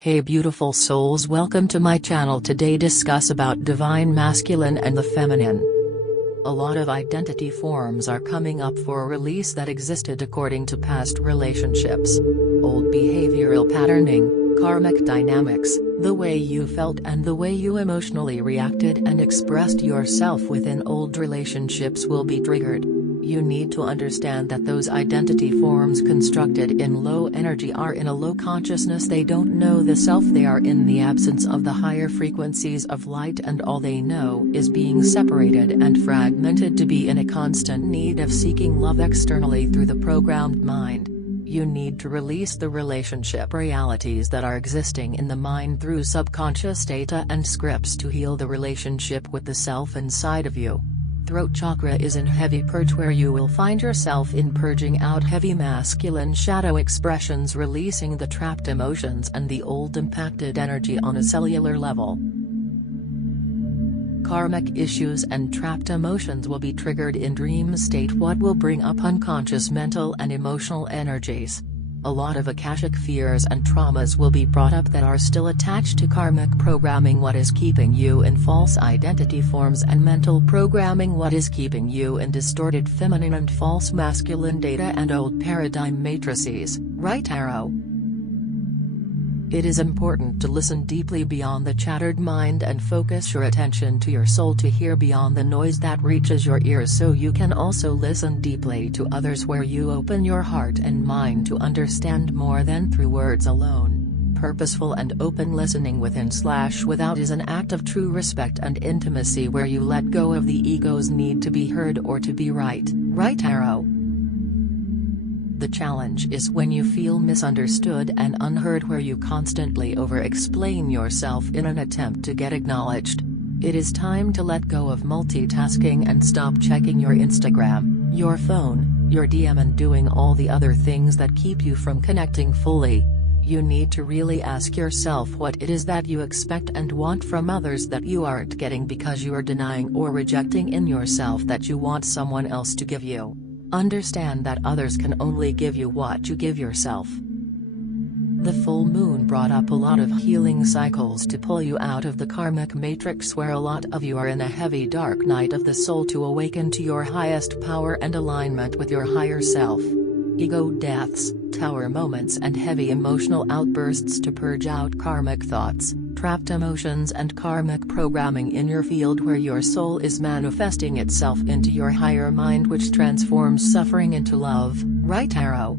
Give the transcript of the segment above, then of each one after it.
Hey beautiful souls, welcome to my channel. Today discuss about divine masculine and the feminine. A lot of identity forms are coming up for a release that existed according to past relationships. Old behavioral patterning, karmic dynamics, the way you felt and the way you emotionally reacted and expressed yourself within old relationships will be triggered. You need to understand that those identity forms constructed in low energy are in a low consciousness. They don't know the self, they are in the absence of the higher frequencies of light, and all they know is being separated and fragmented, to be in a constant need of seeking love externally through the programmed mind. You need to release the relationship realities that are existing in the mind through subconscious data and scripts to heal the relationship with the self inside of you. Throat chakra is in heavy purge, where you will find yourself in purging out heavy masculine shadow expressions, releasing the trapped emotions and the old impacted energy on a cellular level. Karmic issues and trapped emotions will be triggered in dream state, what will bring up unconscious mental and emotional energies. A lot of akashic fears and traumas will be brought up that are still attached to karmic programming, what is keeping you in false identity forms, and mental programming, what is keeping you in distorted feminine and false masculine data and old paradigm matrices. Right arrow. It is important to listen deeply beyond the chattered mind and focus your attention to your soul to hear beyond the noise that reaches your ears, so you can also listen deeply to others, where you open your heart and mind to understand more than through words alone. Purposeful and open listening within/without is an act of true respect and intimacy, where you let go of the ego's need to be heard or to be right. Right arrow. The challenge is when you feel misunderstood and unheard, where you constantly over-explain yourself in an attempt to get acknowledged. It is time to let go of multitasking and stop checking your Instagram, your phone, your DM, and doing all the other things that keep you from connecting fully. You need to really ask yourself what it is that you expect and want from others that you aren't getting because you are denying or rejecting in yourself that you want someone else to give you. Understand that others can only give you what you give yourself. The full moon brought up a lot of healing cycles to pull you out of the karmic matrix, where a lot of you are in a heavy dark night of the soul, to awaken to your highest power and alignment with your higher self. Ego deaths, tower moments and heavy emotional outbursts to purge out karmic thoughts, trapped emotions and karmic programming in your field, where your soul is manifesting itself into your higher mind, which transforms suffering into love. Right arrow.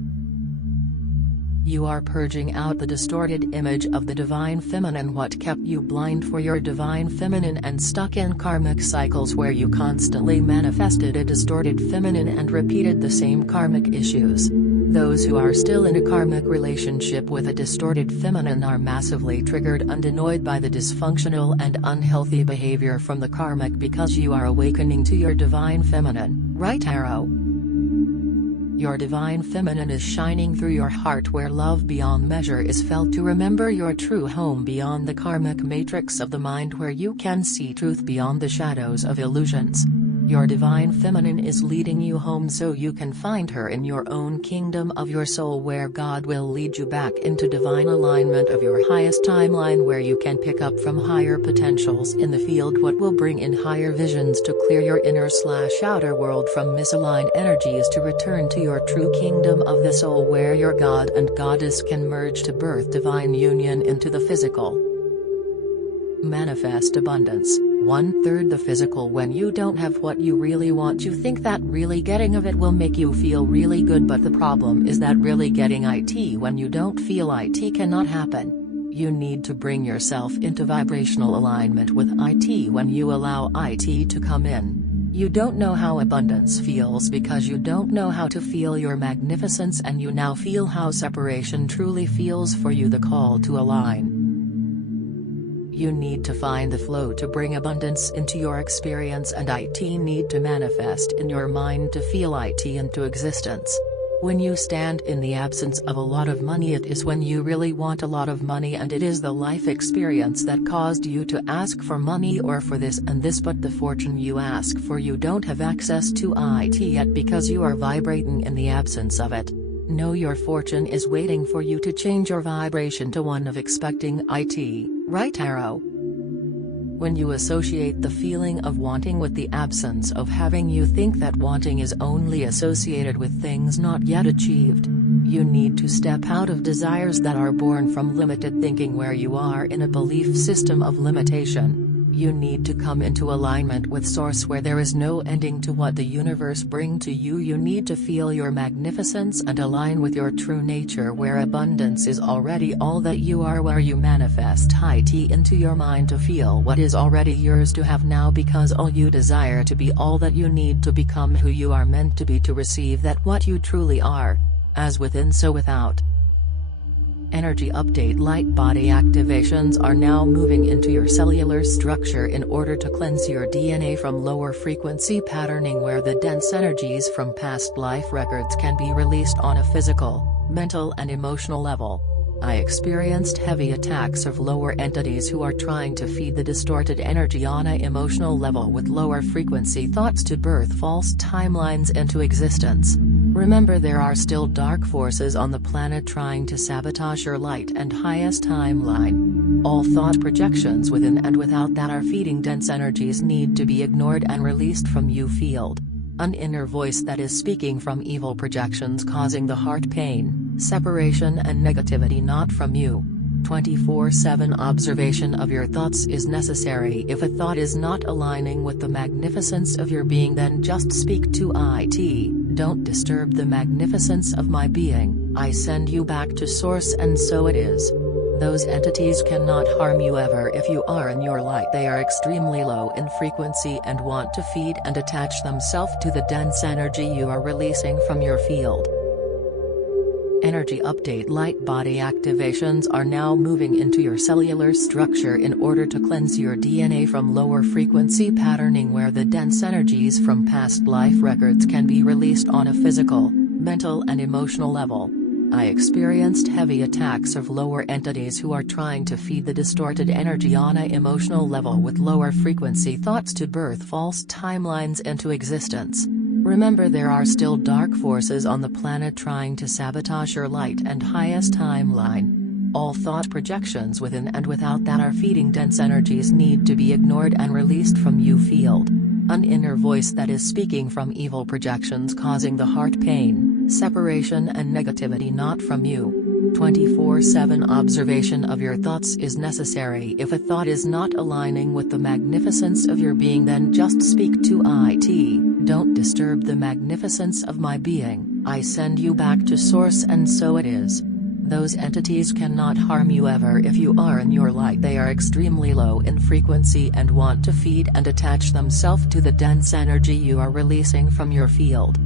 You are purging out the distorted image of the divine feminine, what kept you blind for your divine feminine and stuck in karmic cycles, where you constantly manifested a distorted feminine and repeated the same karmic issues. Those who are still in a karmic relationship with a distorted feminine are massively triggered and annoyed by the dysfunctional and unhealthy behavior from the karmic, because you are awakening to your divine feminine. Right arrow. Your divine feminine is shining through your heart, where love beyond measure is felt, to remember your true home beyond the karmic matrix of the mind, where you can see truth beyond the shadows of illusions. Your divine feminine is leading you home, so you can find her in your own kingdom of your soul, where God will lead you back into divine alignment of your highest timeline, where you can pick up from higher potentials in the field, what will bring in higher visions to clear your inner/outer world from misaligned energies, to return to your true kingdom of the soul, where your God and Goddess can merge to birth divine union into the physical. Manifest abundance. 1/3 the physical. When you don't have what you really want, you think that really getting of it will make you feel really good, but the problem is that really getting it when you don't feel it cannot happen. You need to bring yourself into vibrational alignment with it when you allow it to come in. You don't know how abundance feels because you don't know how to feel your magnificence, and you now feel how separation truly feels for you, the call to align. You need to find the flow to bring abundance into your experience, and it need to manifest in your mind to feel it into existence. When you stand in the absence of a lot of money, it is when you really want a lot of money, and it is the life experience that caused you to ask for money or for this and this, but the fortune you ask for you don't have access to it yet because you are vibrating in the absence of it. Know your fortune is waiting for you to change your vibration to one of expecting it, right arrow. When you associate the feeling of wanting with the absence of having, you think that wanting is only associated with things not yet achieved. You need to step out of desires that are born from limited thinking, where you are in a belief system of limitation. You need to come into alignment with Source, where there is no ending to what the universe brings to you. You need to feel your magnificence and align with your true nature, where abundance is already all that you are, where you manifest it into your mind to feel what is already yours to have now, because all you desire to be all that you need to become who you are meant to be, to receive that what you truly are. As within, so without. Energy update: light body activations are now moving into your cellular structure in order to cleanse your DNA from lower frequency patterning, where the dense energies from past life records can be released on a physical, mental and emotional level. I experienced heavy attacks of lower entities who are trying to feed the distorted energy on an emotional level with lower frequency thoughts to birth false timelines into existence. Remember, there are still dark forces on the planet trying to sabotage your light and highest timeline. All thought projections within and without that are feeding dense energies need to be ignored and released from your field. An inner voice that is speaking from evil projections causing the heart pain, separation and negativity not from you. 24/7 observation of your thoughts is necessary. If a thought is not aligning with the magnificence of your being, then just speak to it. Don't disturb the magnificence of my being, I send you back to Source, and so it is. Those entities cannot harm you ever if you are in your light. They are extremely low in frequency and want to feed and attach themselves to the dense energy you are releasing from your field. Energy update: light body activations are now moving into your cellular structure in order to cleanse your DNA from lower frequency patterning, where the dense energies from past life records can be released on a physical, mental and emotional level. I experienced heavy attacks of lower entities who are trying to feed the distorted energy on an emotional level with lower frequency thoughts to birth false timelines into existence. Remember, there are still dark forces on the planet trying to sabotage your light and highest timeline. All thought projections within and without that are feeding dense energies need to be ignored and released from your field. An inner voice that is speaking from evil projections causing the heart pain, separation and negativity not from you. 24/7 observation of your thoughts is necessary. If a thought is not aligning with the magnificence of your being, then just speak to it. Don't disturb the magnificence of my being, I send you back to Source, and so it is. Those entities cannot harm you ever if you are in your light. They are extremely low in frequency and want to feed and attach themselves to the dense energy you are releasing from your field.